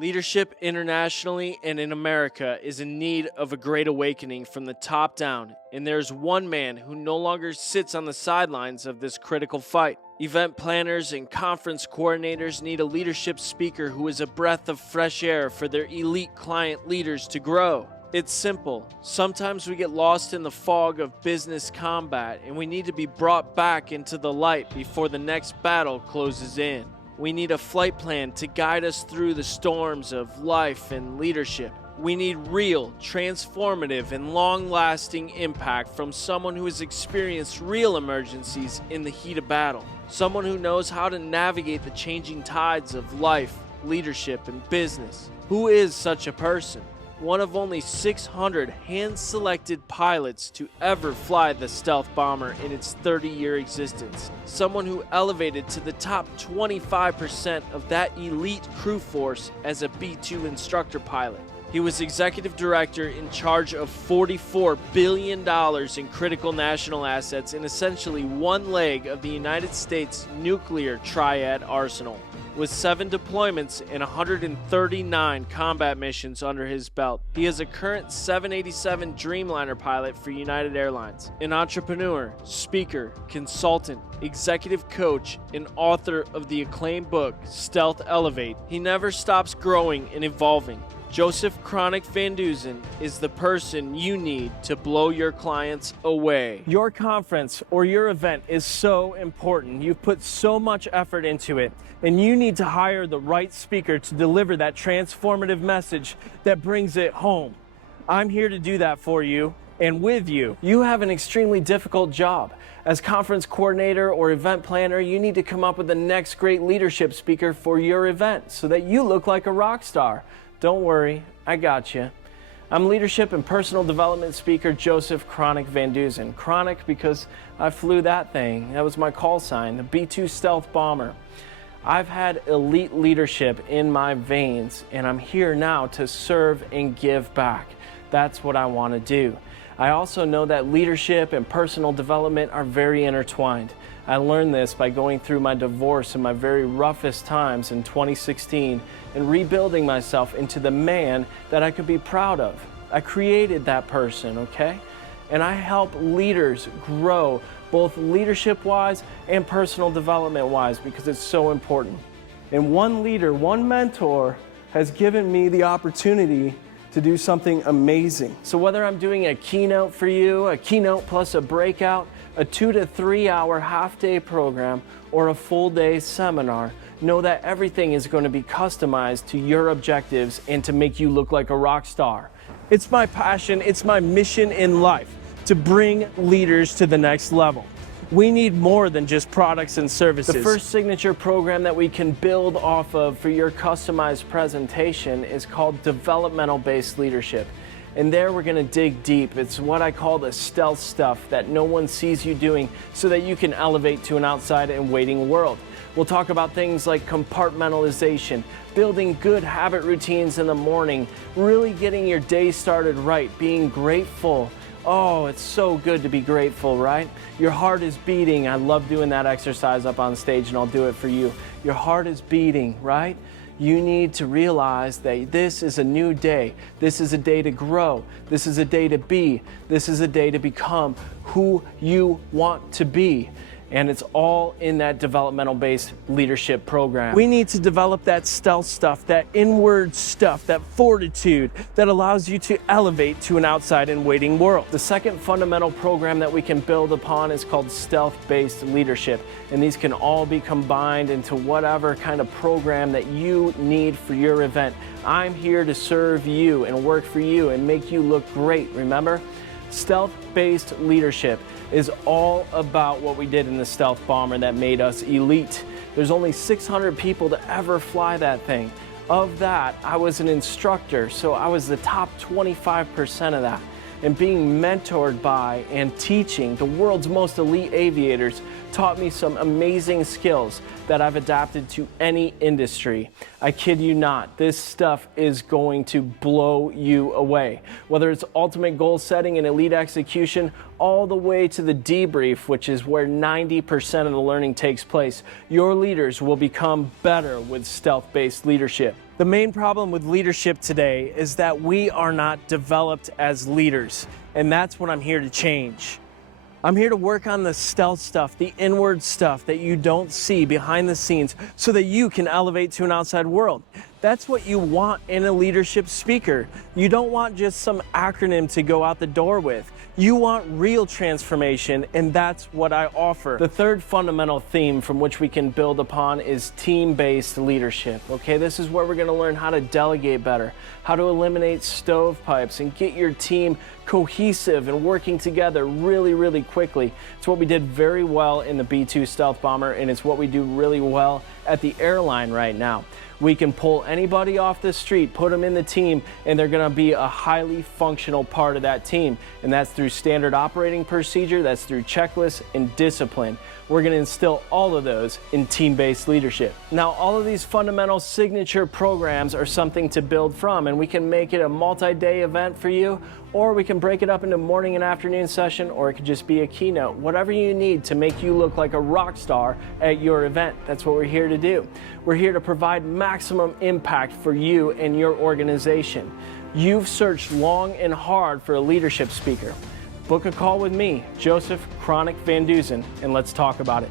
Leadership internationally and in America is in need of a great awakening from the top down, and there's one man who no longer sits on the sidelines of this critical fight. Event planners and conference coordinators need a leadership speaker who is a breath of fresh air for their elite client leaders to grow. It's simple. Sometimes we get lost in the fog of business combat, and we need to be brought back into the light before the next battle closes in. We need a flight plan to guide us through the storms of life and leadership. We need real, transformative, and long-lasting impact from someone who has experienced real emergencies in the heat of battle. Someone who knows how to navigate the changing tides of life, leadership, and business. Who is such a person? One of only 600 hand-selected pilots to ever fly the stealth bomber in its 30-year existence. Someone who elevated to the top 25% of that elite crew force as a B-2 instructor pilot. He was executive director in charge of $44 billion in critical national assets in essentially one leg of the United States nuclear triad arsenal. With 7 deployments and 139 combat missions under his belt, he is a current 787 Dreamliner pilot for United Airlines, an entrepreneur, speaker, consultant, executive coach, and author of the acclaimed book, Stealth Elevate. He never stops growing and evolving. Chroniī̈ VanDusen is the person you need to blow your clients away. Your conference or your event is so important. You've put so much effort into it, and you need to hire the right speaker to deliver that transformative message that brings it home. I'm here to do that for you and with you. You have an extremely difficult job. As conference coordinator or event planner, you need to come up with the next great leadership speaker for your event so that you look like a rock star. Don't worry, I got you. I'm leadership and personal development speaker Chroniī̈ VanDusen. Chronic because I flew that thing. That was my call sign, the B-2 stealth bomber. I've had elite leadership in my veins, and I'm here now to serve and give back. That's what I want to do. I also know that leadership and personal development are very intertwined. I learned this by going through my divorce in my very roughest times in 2016 and rebuilding myself into the man that I could be proud of. I created that person, okay? And I help leaders grow both leadership-wise and personal development-wise because it's so important. And one leader, one mentor has given me the opportunity to do something amazing. So whether I'm doing a keynote for you, a keynote plus a breakout, a 2 to 3 hour half-day program, or a full-day seminar, know that everything is going to be customized to your objectives and to make you look like a rock star. It's my passion, it's my mission in life to bring leaders to the next level. We need more than just products and services. The first signature program that we can build off of for your customized presentation is called developmental-based leadership. And there we're going to dig deep. It's what I call the stealth stuff that no one sees you doing so that you can elevate to an outside and waiting world. We'll talk about things like compartmentalization, building good habit routines in the morning, really getting your day started right, being grateful. Oh, it's so good to be grateful, right? Your heart is beating. I love doing that exercise up on stage, and I'll do it for you. Your heart is beating, right? You need to realize that this is a new day. This is a day to grow. This is a day to be. This is a day to become who you want to be. And it's all in that developmental-based leadership program. We need to develop that stealth stuff, that inward stuff, that fortitude that allows you to elevate to an outside and waiting world. The second fundamental program that we can build upon is called stealth-based leadership. And these can all be combined into whatever kind of program that you need for your event. I'm here to serve you and work for you and make you look great, remember? Stealth-based leadership is all about what we did in the stealth bomber that made us elite. There's only 600 people to ever fly that thing. Of that, I was an instructor, so I was the top 25% of that. And being mentored by and teaching the world's most elite aviators taught me some amazing skills that I've adapted to any industry. I kid you not, this stuff is going to blow you away. Whether it's ultimate goal setting and elite execution, all the way to the debrief, which is where 90% of the learning takes place, your leaders will become better with stealth-based leadership. The main problem with leadership today is that we are not developed as leaders, and that's what I'm here to change. I'm here to work on the stealth stuff, the inward stuff that you don't see behind the scenes so that you can elevate to an outside world. That's what you want in a leadership speaker. You don't want just some acronym to go out the door with. You want real transformation, and that's what I offer. The third fundamental theme from which we can build upon is team-based leadership. Okay, this is where we're going to learn how to delegate better, how to eliminate stovepipes, and get your team cohesive and working together really quickly. It's what we did very well in the B-2 stealth bomber, and it's what we do really well at the airline right now. We can pull anybody off the street, put them in the team, and they're going to be a highly functional part of that team. And that's through standard operating procedure, that's through checklists and discipline. We're going to instill all of those in team-based leadership. Now, all of these fundamental signature programs are something to build from, and we can make it a multi-day event for you, or we can break it up into morning and afternoon session, or it could just be a keynote. Whatever you need to make you look like a rock star at your event, that's what we're here to do. We're here to provide maximum impact for you and your organization. You've searched long and hard for a leadership speaker. Book a call with me, Joseph Chroniꓘ VanDusen, and let's talk about it.